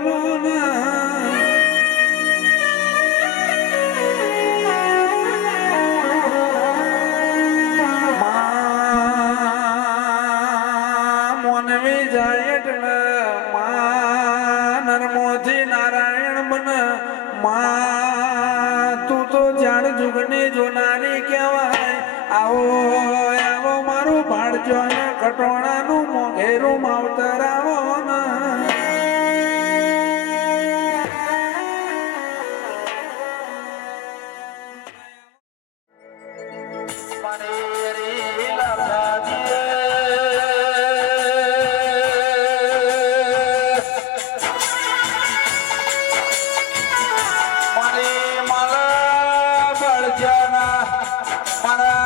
બોલો ને મોનવી જાય એટલે નર્મોથી નારાયણ બન તું તો જાણ જુગની જોનારી કહેવાય આવો આવો મારું ભાડજો ને ખટોણાનું મોઘેરું માવતર આવો ને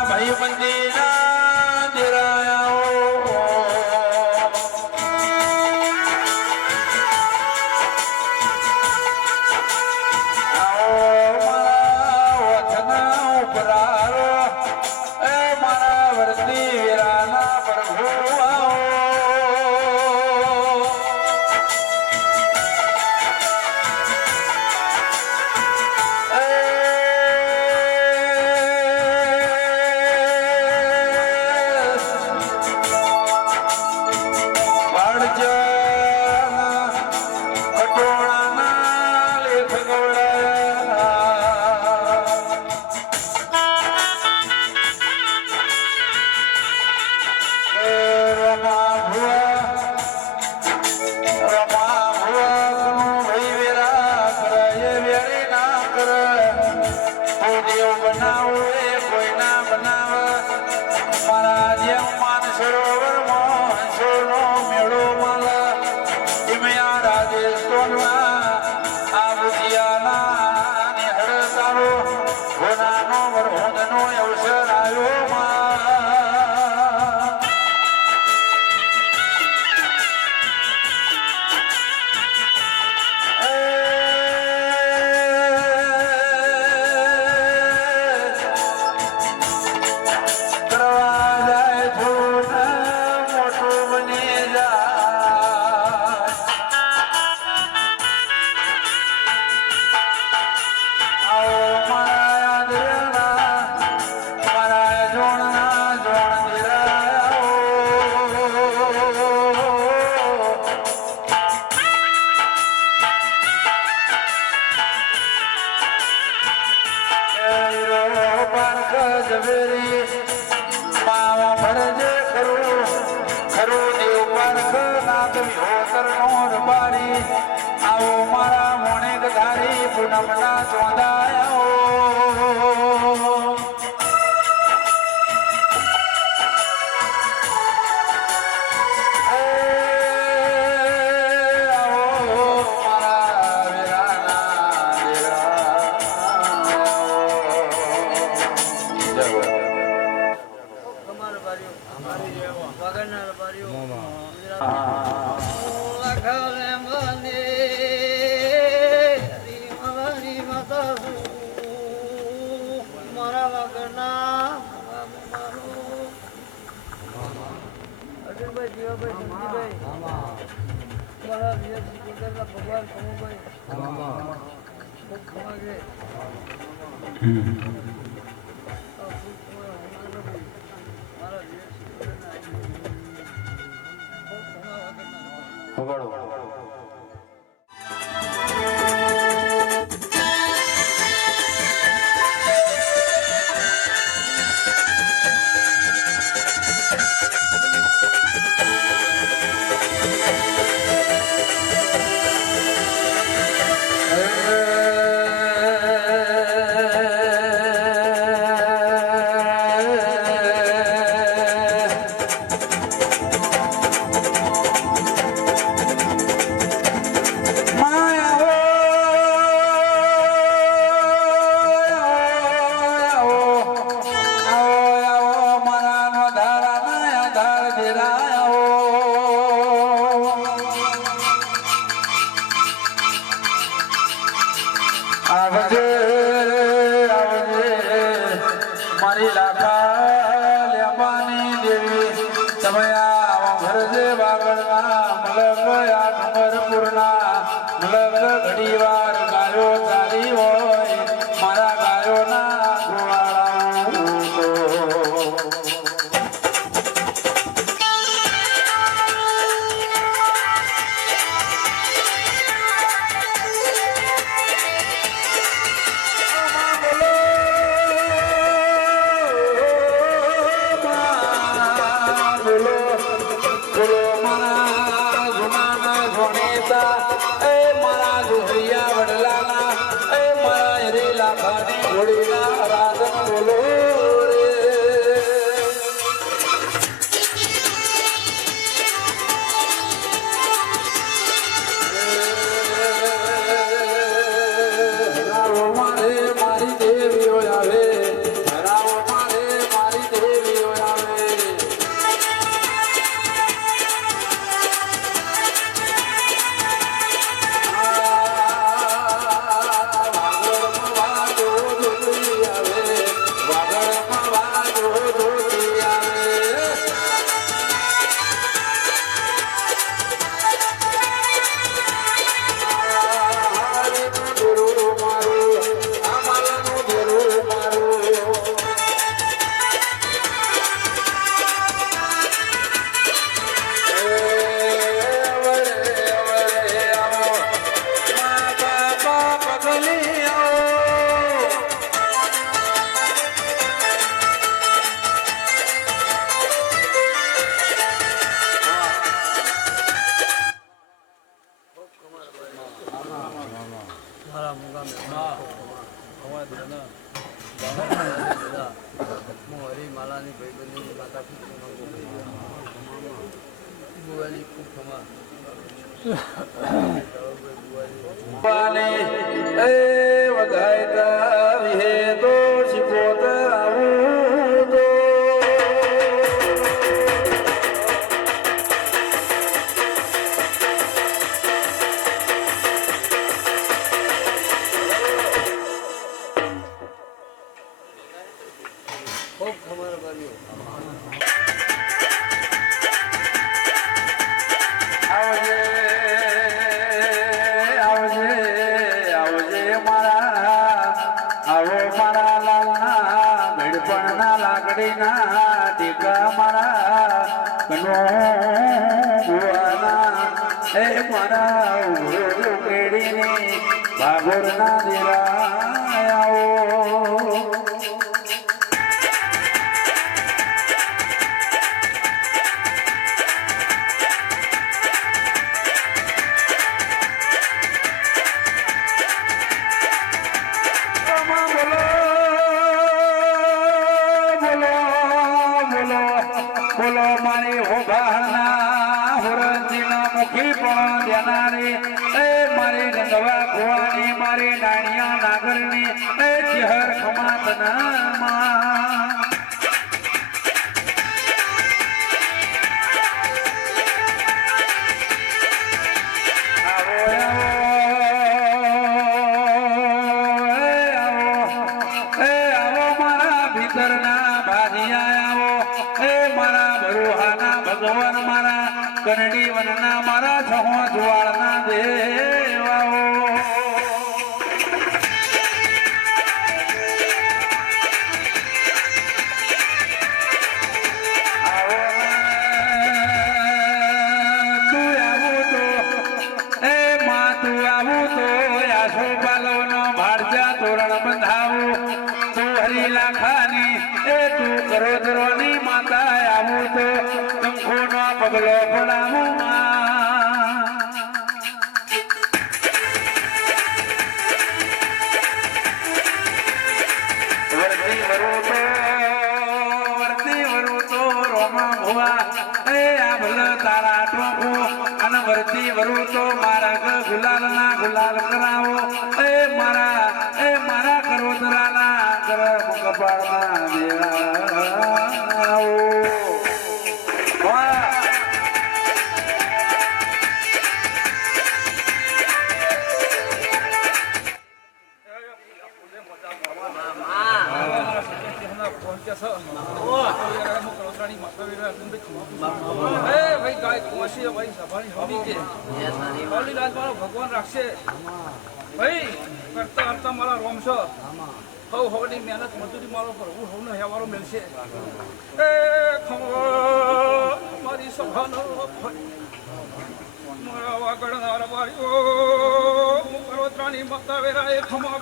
ભાઈ બંદીના દેરાયા મારા વરદી વીરાના પ્રભુ આવો મારા મોણેક ધારી પૂનમના ચોંદાયા મારી લાખા લેમાની દેવી સમયા ભરજે વાગડના મલક આ ડુંગરપુરના મારા મુગામે હું હરિમાલાની ભાઈબંધીની માતા બુવાની ખૂબ ખમા ખૂબ ખબર કર્યું ભાગોર ના દેવા બોલો મારી હોભાના હોરંજીના મુખી પણ દેનારી એ મારી ગંગવા કુવાની મારી નાણિયા નાગરની એ ચહેર ખમાતના ભગવાન મારા કરડી વનના મારા છહો જુવાળના દેવાઓ તું આવું તો એ માં તું આવું તો આસો પાલવનો ભાડજા તોરણ બંધાવું તું હરી લાખાની એ તું કરોદરોની માતા આવું તો પગલો પડાવું વર્તી વરું તો રોમા ભુવા એ આભલ તારા ટોપો અને વર્તી વરું તો મારા ગુલાલ ના ગુલાલ કરાવો એ મારા કરોતરાના કર કપાળના દેવાઓ ભગવાન રાખશે ભાઈ કરતા કરતા મારા રોમશો હવ હવની મહેનત મજૂરી મારો પ્રભુ હવનો હેવારો મેળશે એ મારી સભાનો મારા વાગડનાર બારીઓ કરોત્રાની માતા વેરા એ ખમા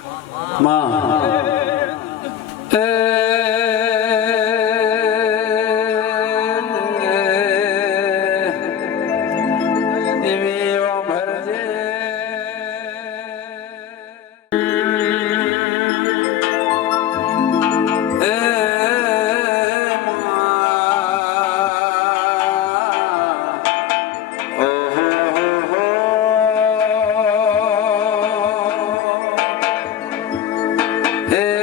Hey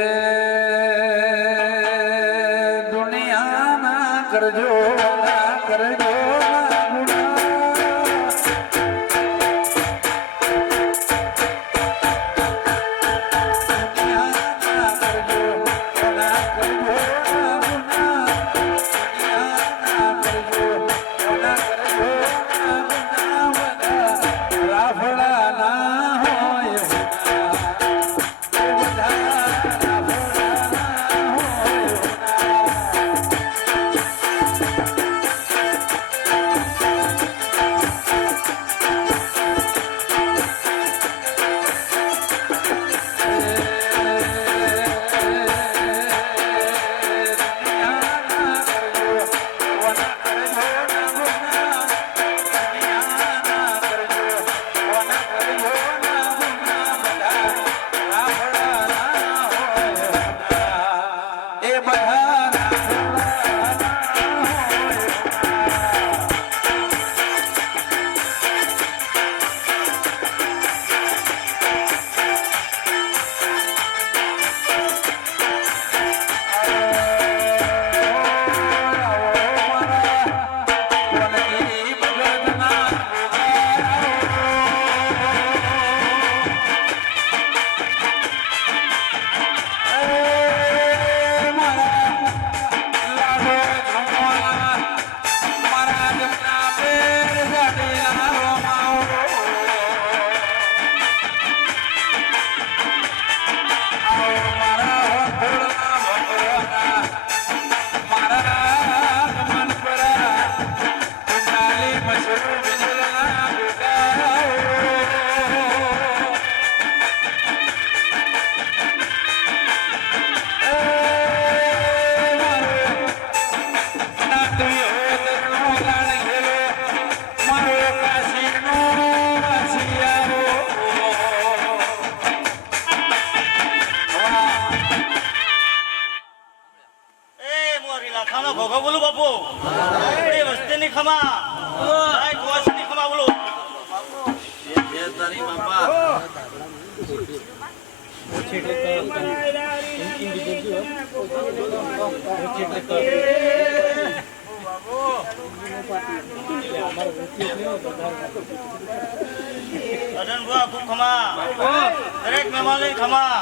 અજન બુઆ ખૂબ ખમા દરેક મહેમાન ખમા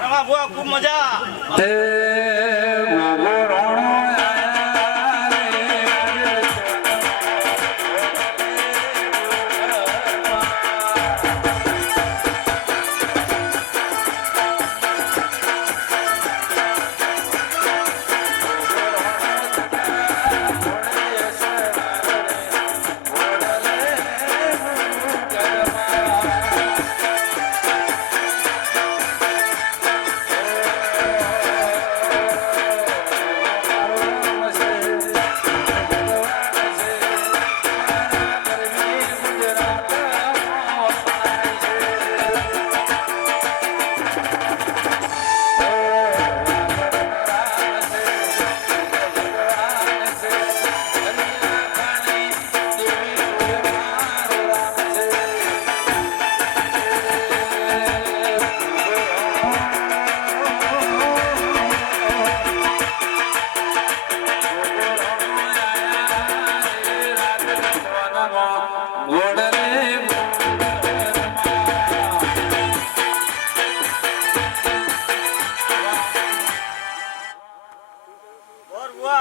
એમાં બુઆ ખૂબ મજા હે ગોગો રોણો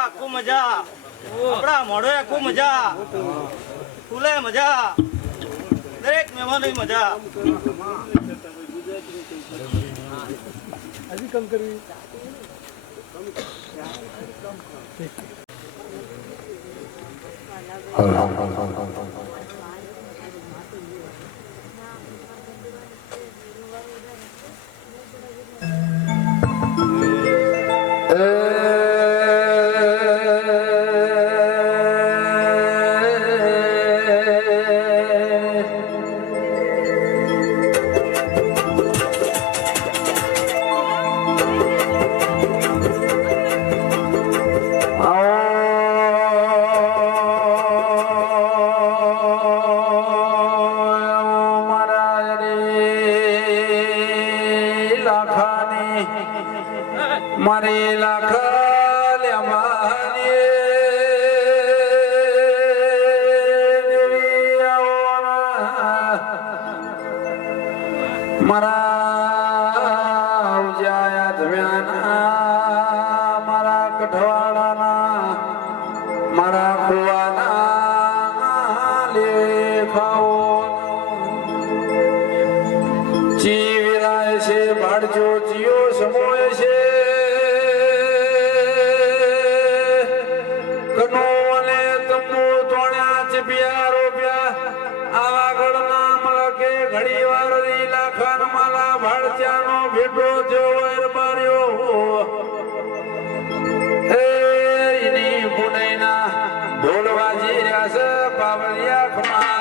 ખૂબ મજા આપણા મોઢે ખૂબ મજા ફૂલે મજા દરેક મહેમાન મજા મારી લાખ મારા ઉજાયા ધવ્યાના મારા કઠવાડાના મારા કુવાના લેખાઓ જીવરાય છે ભાડજો જીઓ સમોય છે કનો અને તમો તોણ્યા છે પિયારો પ્યા આવાગળ નામ લખે ઘડી વાર લાખાન માલા ભાડચાનો ભેટો થયો વૈર બાર્યો એની પુણેના ઢોલ વાજી રહ્યા છે પાવલિયા ખમા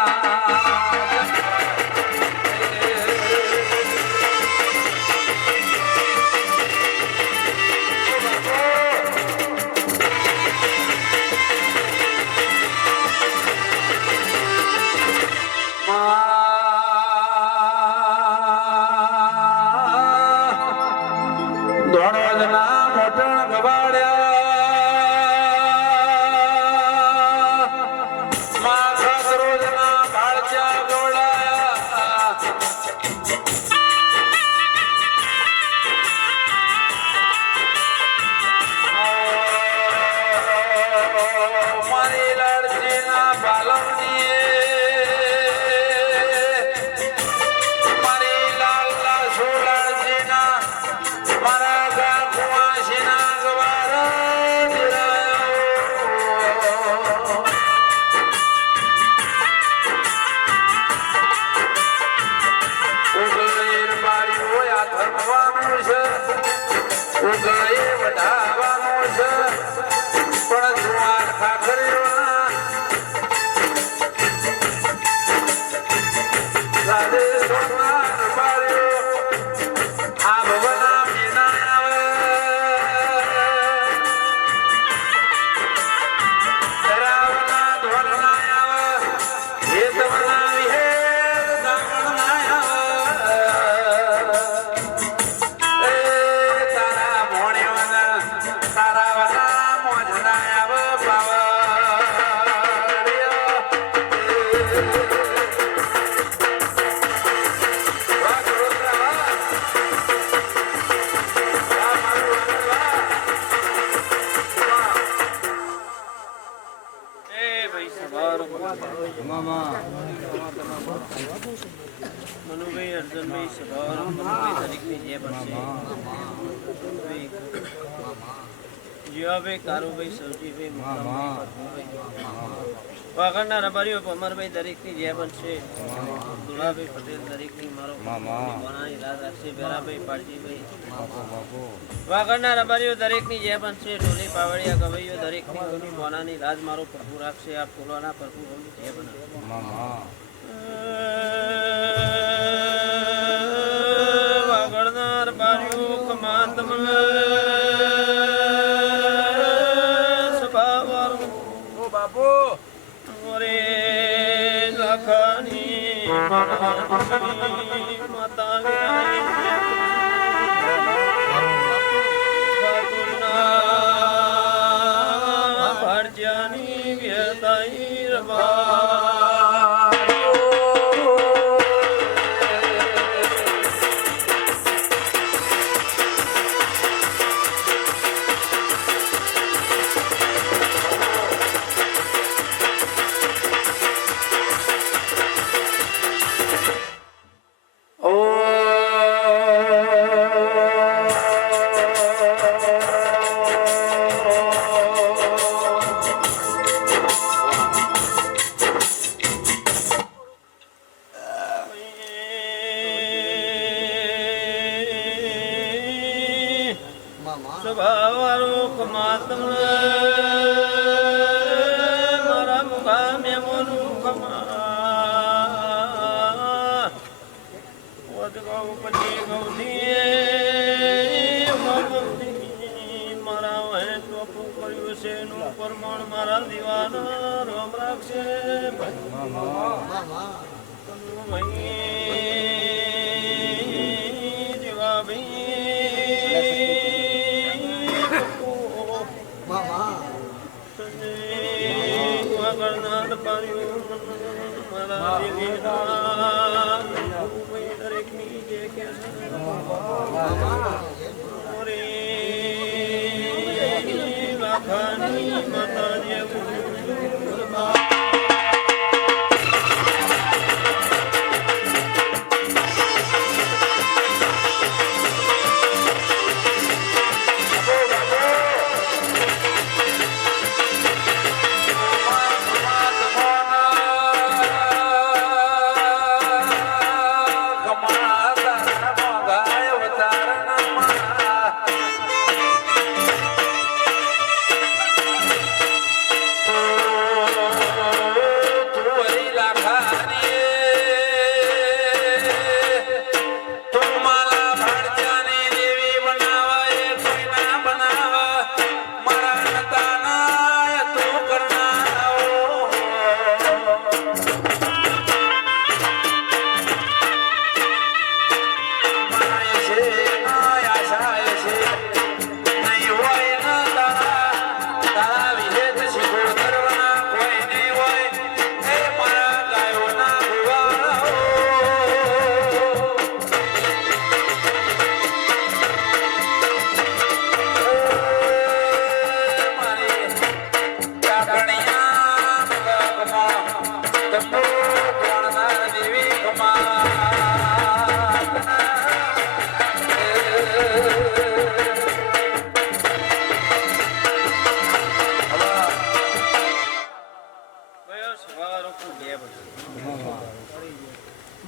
ધોળવદના મોટણ ગવાડ્યા માખા સરોજના ભાળચા ગવડાયા મારી લાડજીના બાલમની મારી લાલના સોલાડજીના મારા અર્જુનભાઈ સભાવાળો કનુભાઈ દરેકની જે બનશે જીવાભાઈ કારુભાઈ સૌજીભાઈ વાગડના રબારીઓ અમરભાઈ દરેકની જે બનશે દુલાભાઈ પટેલ દરેકની મારો બનાની રાત રાખશે બેરાભાઈ પારજીભાઈ વાગડના રબારીઓ દરેકની જે બનશે ઢોલી પાવડિયા ગવૈયો દરેકની ગોની બોનાની રાજ મારો પ્રભુ રાખશે આ ફૂલોના પ્રભુ જે બને વાગડના રબારીઓ કમાત બાપુ મોરે લખની માતા ભારજાની વ્યતાઈ રબા મારા મુકામે મોનું ખમા વદ ગૌ પછી ગૌધી મારા વહે ટોપું કર્યું છે નું પરમાણ મારા દીવાના રામ રાખશે કરનાર પાર્યું મારા દેવીના દરેકની જે કે મોરે લાખાની માતા જેવું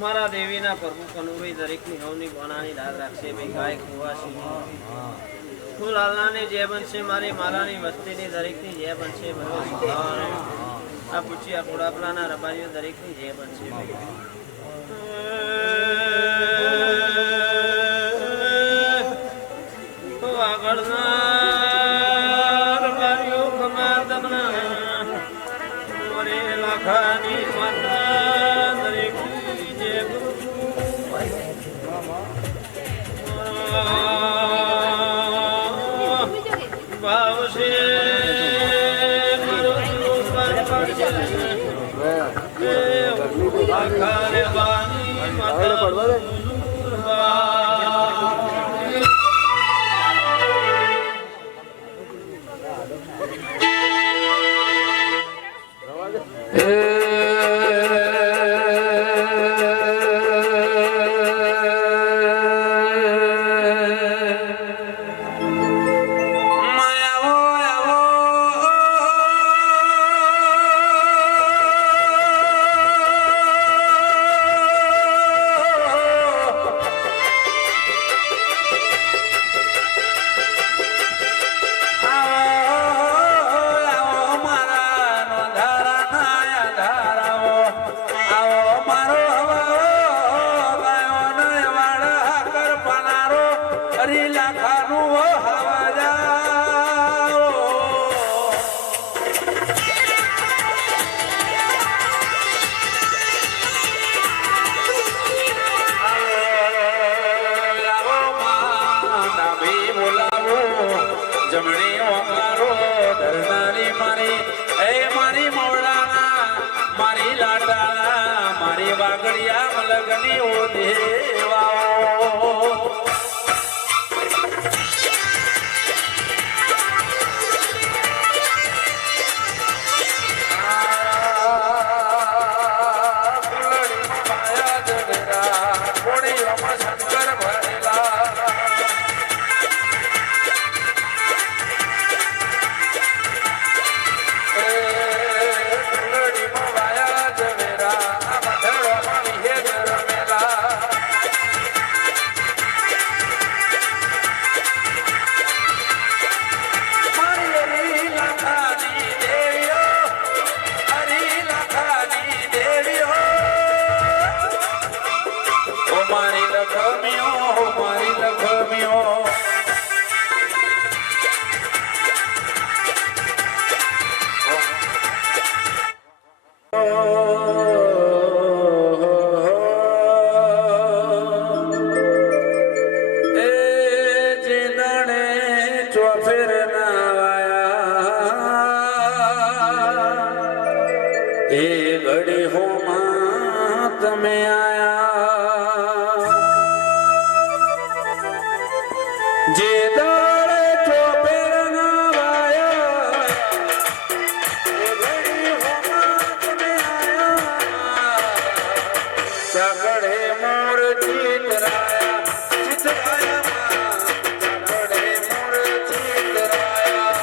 મારા દેવીના પ્રભુ કનુભાઈ દરેકની હવની બોનાની દાદ રાખશે ભાઈ ગાય કુવાસી હું લાલનાની જે બનશે મારી મારાની વસ્તીની દરેકની જે બનશે આ પૂછ્યા કોડાપલાના રબારીઓ દરેકની જે બનશે આગળના રબારીઓ ખમા તમના મોરે લાખાની માતા દરેકની જે ભાવશે આખારે બાની માતા કની ઓ દેવાઓ શંકર ભરેલા મારી લખમીઓ એ જે દાડે ચોફેર ના વાયા એ ઘડી હોમાં તમે આયા જે દાડે ચોફેર ના વાયા એ ઘડી હોમાં તમે આયા સગડે મોર ચિતરાયા ચિતરાયા સગડે મોર ચિતરાયા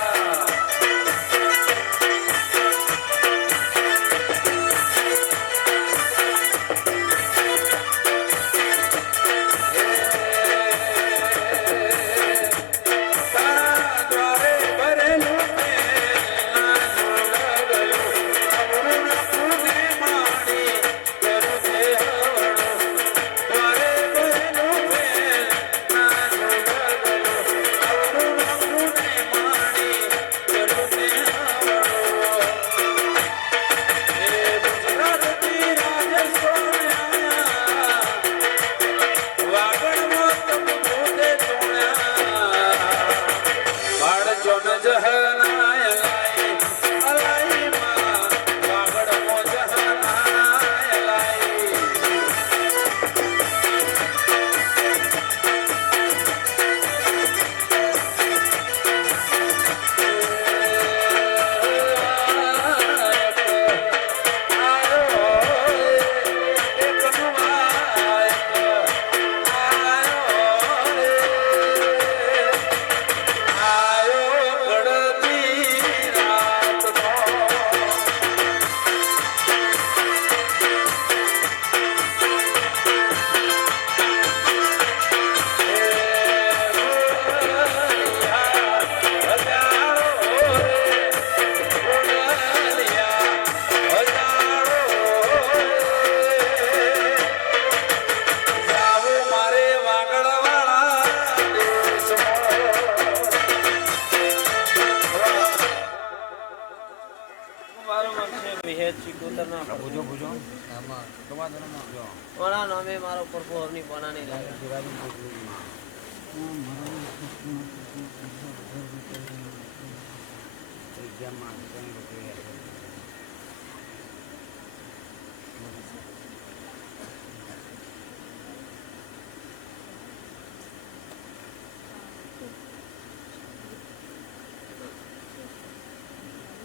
વણા નામે મારો પ્રભુ હરની બનાની લાગે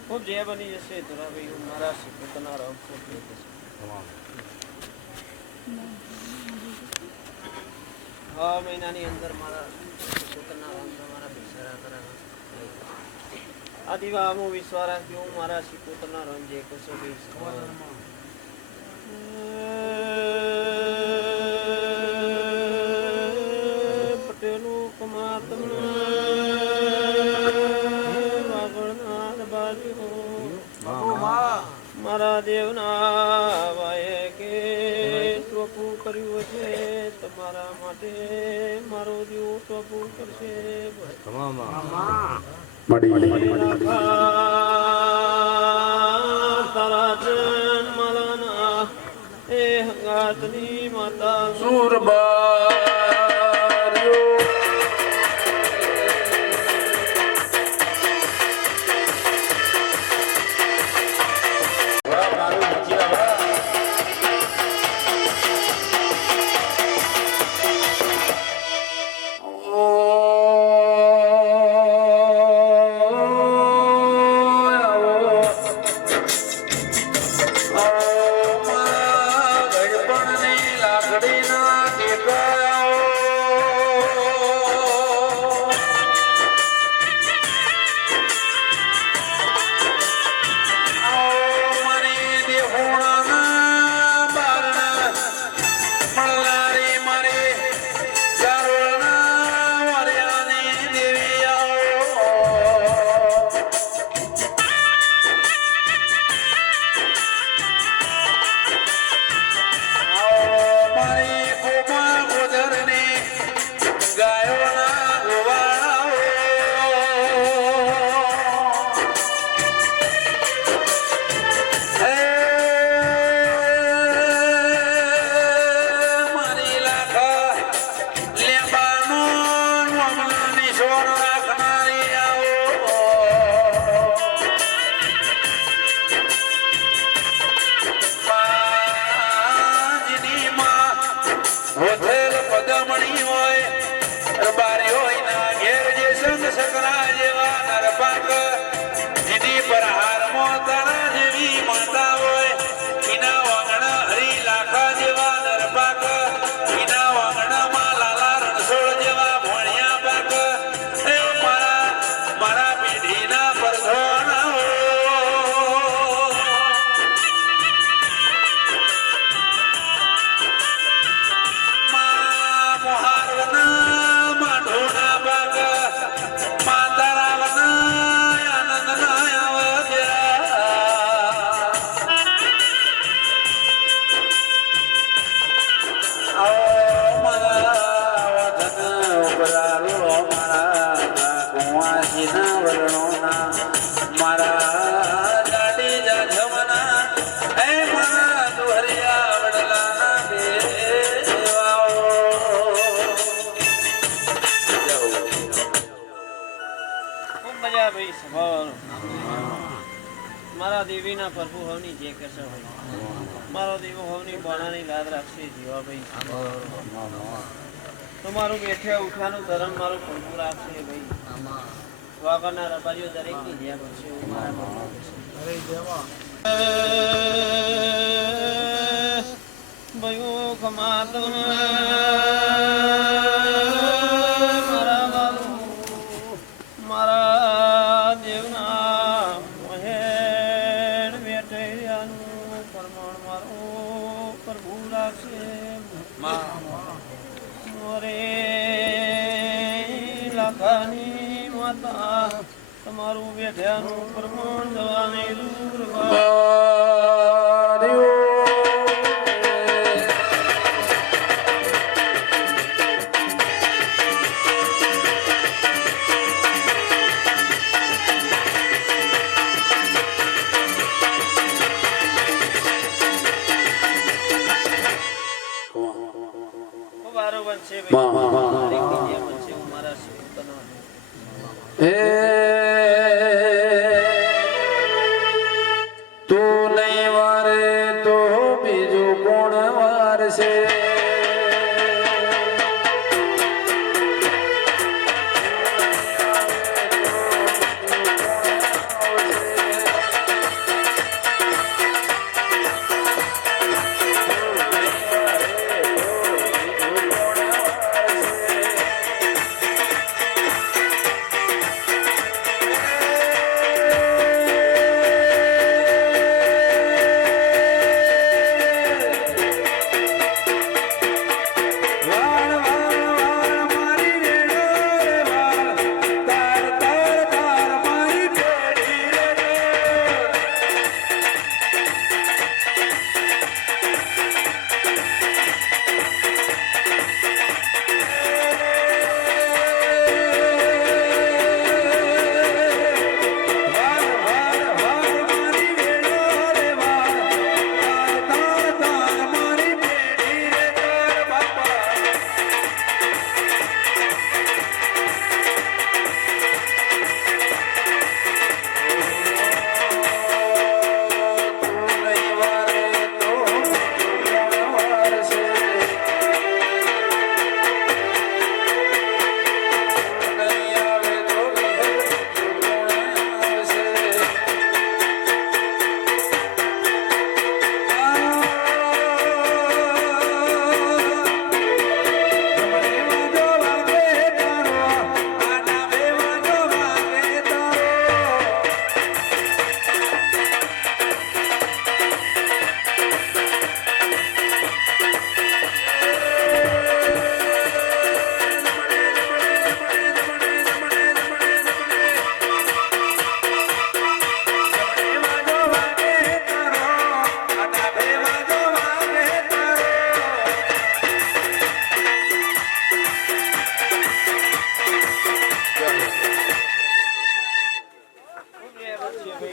ખૂબ જે બની જશે ધરાભાઈ હું મારા પોતાના રામ હા મહિનાની અંદર મારા પોતાના રામ મારા બિચારા કરા આ દીવા હું વિશ્વાસ રાખ્યો હું મારા પોતાના રામ જે કશો પટેલું કુમાર મારા દેવના વાયે કે ટોપું કર્યું છે તમારા માટે મારો દેવ ટોપું કરશે તારા જન માલાના એ હંગાતની માતા સુરબાર્યો હોથેલ પદમણી હોય રબારી હોય ના ઘેર જે સંગ સકરા જેવા નરપાક જીની પર હારમો તારા જેવી માતા હોય ઈના વાંગણ હરી લાખા જેવા નરપાક ઈના વાંગણમાં લાલા રણછોડ જેવા ભોણિયા પાક એ મારા પેઢીના પરધોના હો મારા દાડી જા જમના એ મારા દુહરિયા વડલાના દેવાઓ ખૂબ મજા ભાઈ સ્વભાવ મારા દેવીના પ્રભુ હવની જે કહેશે હોય મારો દેવો હવની બોણાની લાદ રાખશે જીવા ભાઈ તમારું બેઠે ઉઠાનું ધરણ મારું ખોટું રાખશે ભાઈ વાગરના રબારીઓ દરેકની જે બનશે એવું મારા ભયો ખમાત મારા બાબુ મારા દેવના મહેર બેઠેયાનું પરમાણ મારો પ્રભુ રાખશે મોરે લાખાની માતા તમારું બેઠ્યાનું પ્રમાણ જવાની દૂર બરોબર છે ભાઈ બનશે હું મારા શિવતના તું નહીં વારે તો બીજું કોણ વારશે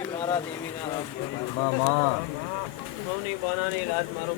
મારા દેવીના મૌની બોનાની રાત મારો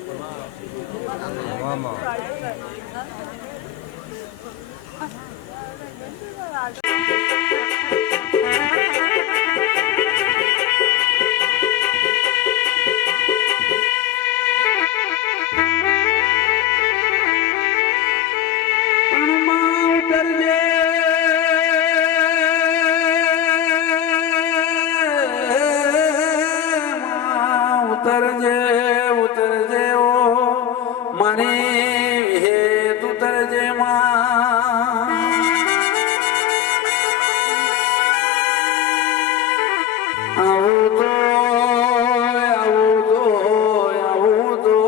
ઉતરજે માં આવું તો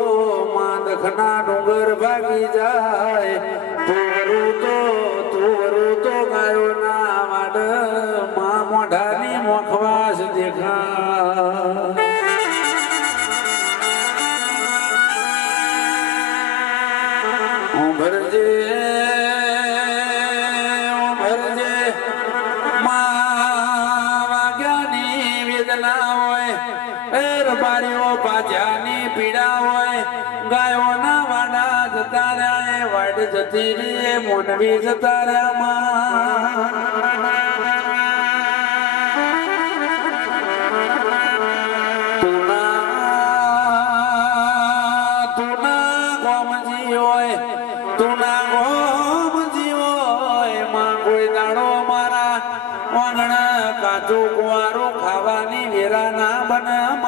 માં દખના ડુંગર ભાગી જાય તુવરું તો ગાયો ના વાડ માં મોઢાની મોખવાસ દેખા ભરજે વાગ્યાની વેદના હોય રબારીઓ પાછાની પીડા હોય ગાયોના વાડા જતા રહ્યા વાડ જતી રે મોનવી જતા રહ્યા કાચું કુવારું ખાવાની વેરા ના બનમાં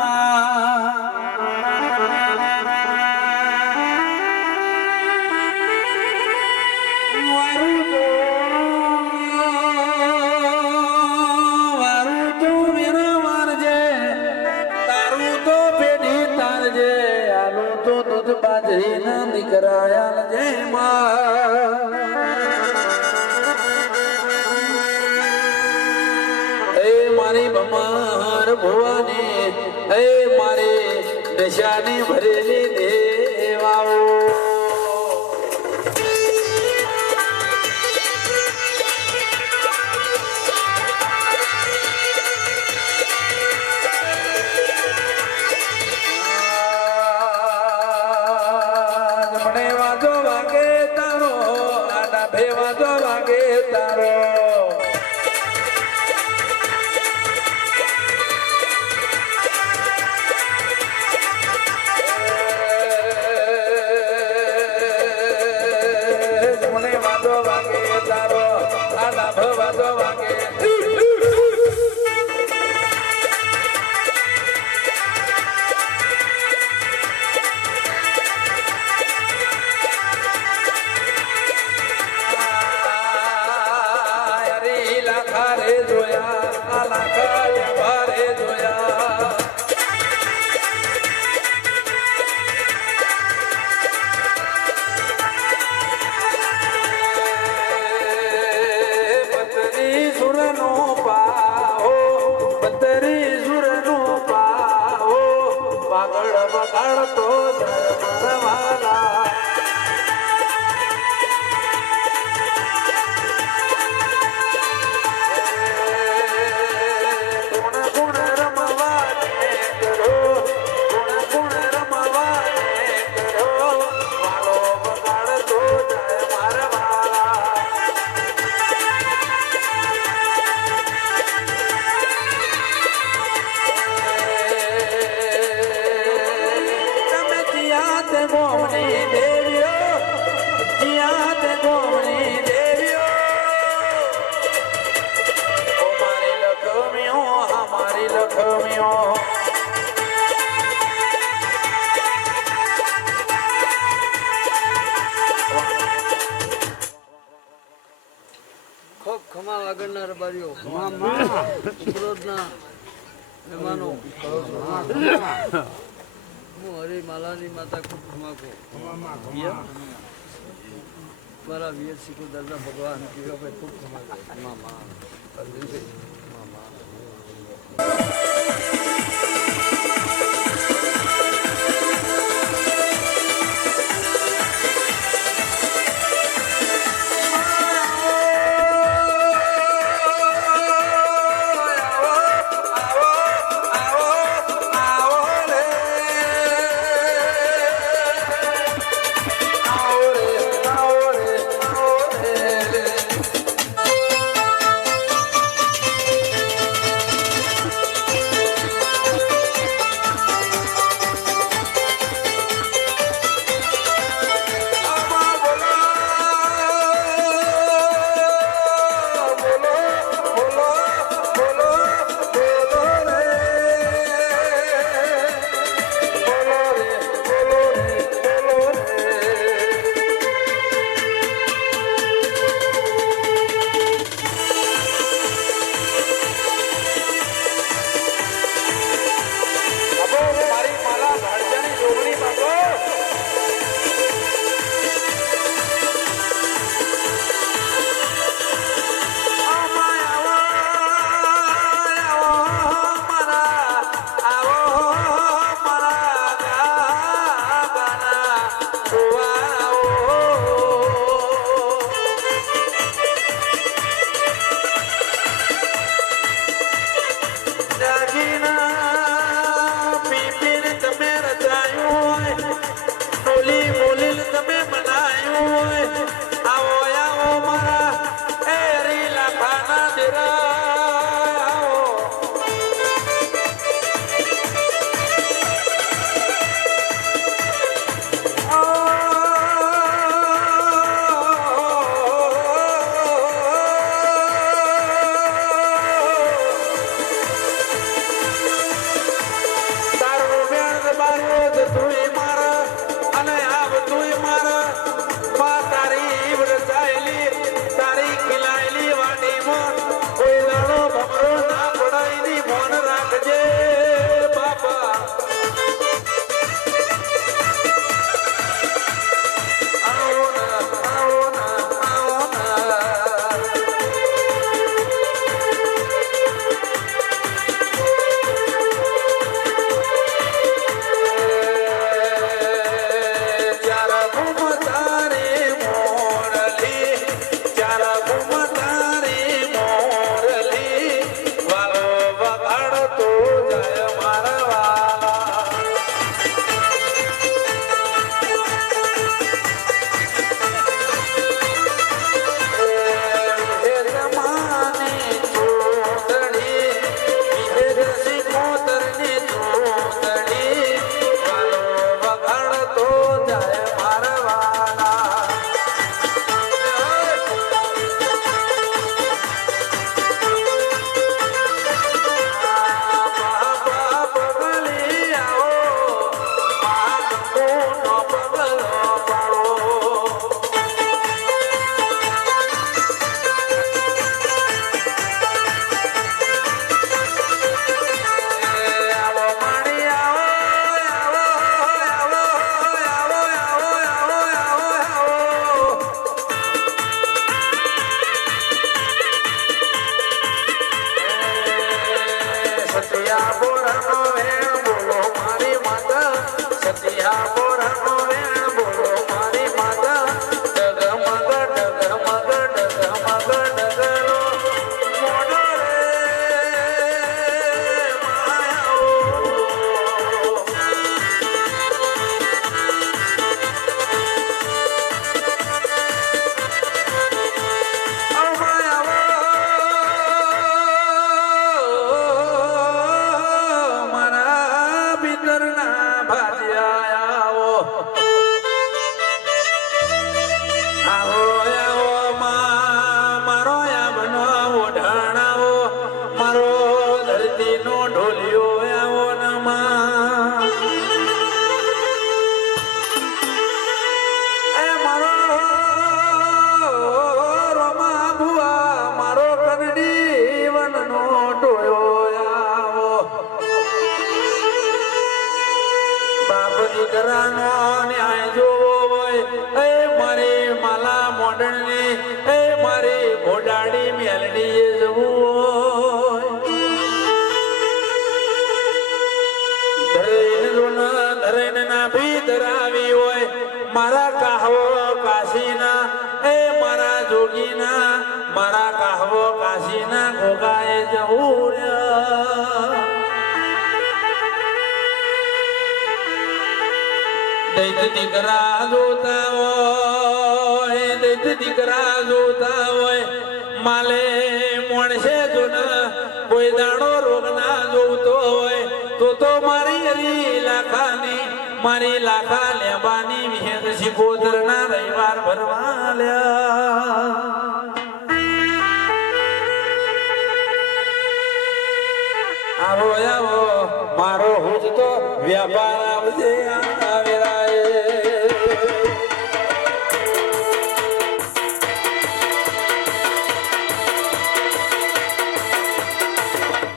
વારું તો વેરા મારજે તારું તો પેઢી તારજે આલું તો દૂધ બાજરી ના દીકરાયા જય માં મારી બમાર ભવાની હે મારી દશાની ભરેલી દેવાઓ મને વાજો વાગે તારો આડા ભે વાજો વાગે તારો ખૂબ ખમા વાગડના રબારીઓ ઉપરોધના મહેમાનો હું હરી માલાની માતા ખૂબ ખમાકો મારા વીર સિકોદરના ભગવાન પીવાભાઈ ખૂબ ખમાકો મામા મોઢણની એ મારી ઘોડાડી મેલડીએ જવું ધરેન ના ભી ધરાવી હોય મારા કાહવો કાશીના એ મારા જોગીના મારા કાહવો કાશીના ગોગાએ જવું દૈત દીકરા જોતા હોય દૈત દીકરા જોતા હોય માલે મોણસે જો કોઈ દાડો રોગ ના જોતો હોય તો મારી હરી લાખાની મારી લાખા લેવાની વિહેર શિકોદર ના રવિવાર ભરવા લ્યા આવો આવો મારો હુજ તો વ્યાપાર આવજે આવેરાય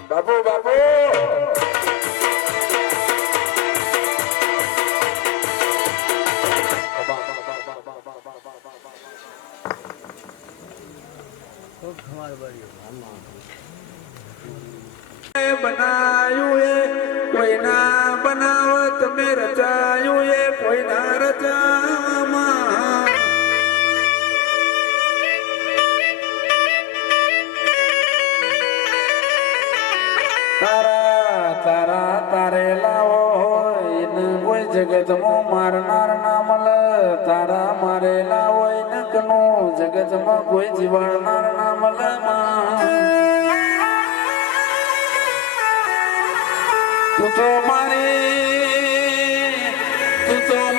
બાપુ બાપુ ખૂબ ખમાર બારીઓ બનાયું એ કોઈના બનાવ તમે રચાયું એ કોઈના રચામાં તારા તારા તારેલા હોય ને કોઈ જગતમાં મારનાર ના મળે તારા મારેલા હોય ને કનું જગતમાં કોઈ જીવાડનાર ના મળે તું તો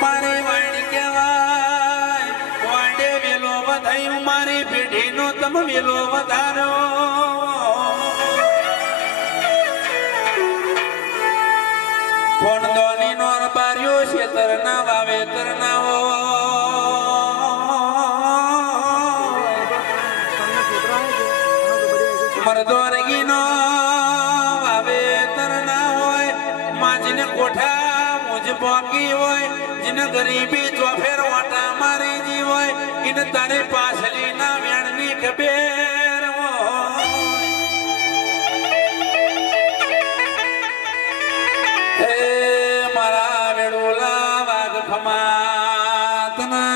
મારી વાણી કહેવાય વાંડે વેલો વધાયું મારી પેઢીનો તમે વેલો વધારો કોણદોની નોર બાર્યો શેતર ના વાવેતર ના મરદોરગી નો વાવેતર ના હોય માજીને કોઠા મુજ પોકી હોય જેને ગરીબી ચોફેર વાટા મારી જી હોય એને તારે પાછલી ના વેણની ખબેર હે મારા વેડોલા વાઘ ખમાતના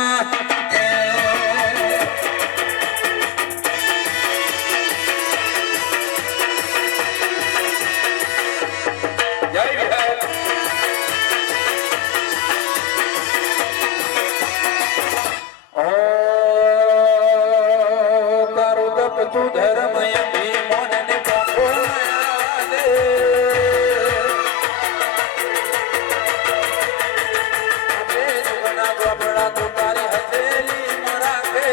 તું ધર્મ એમ મોનને પાકો દે બે જુગના ચોપડા તો તારી હથેલી રાખે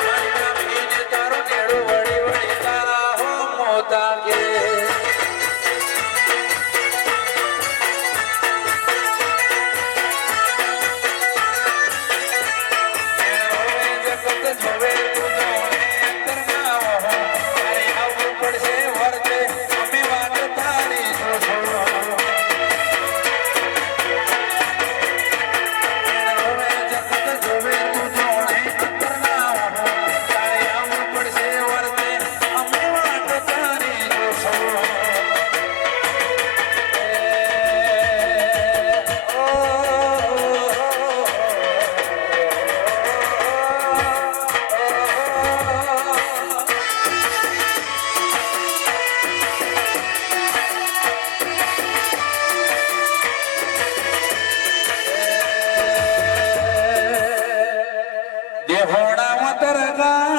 મારી નામીને તારું કેળું વળી વળી તારા હો મોતા કે દેહોડા વતર ગા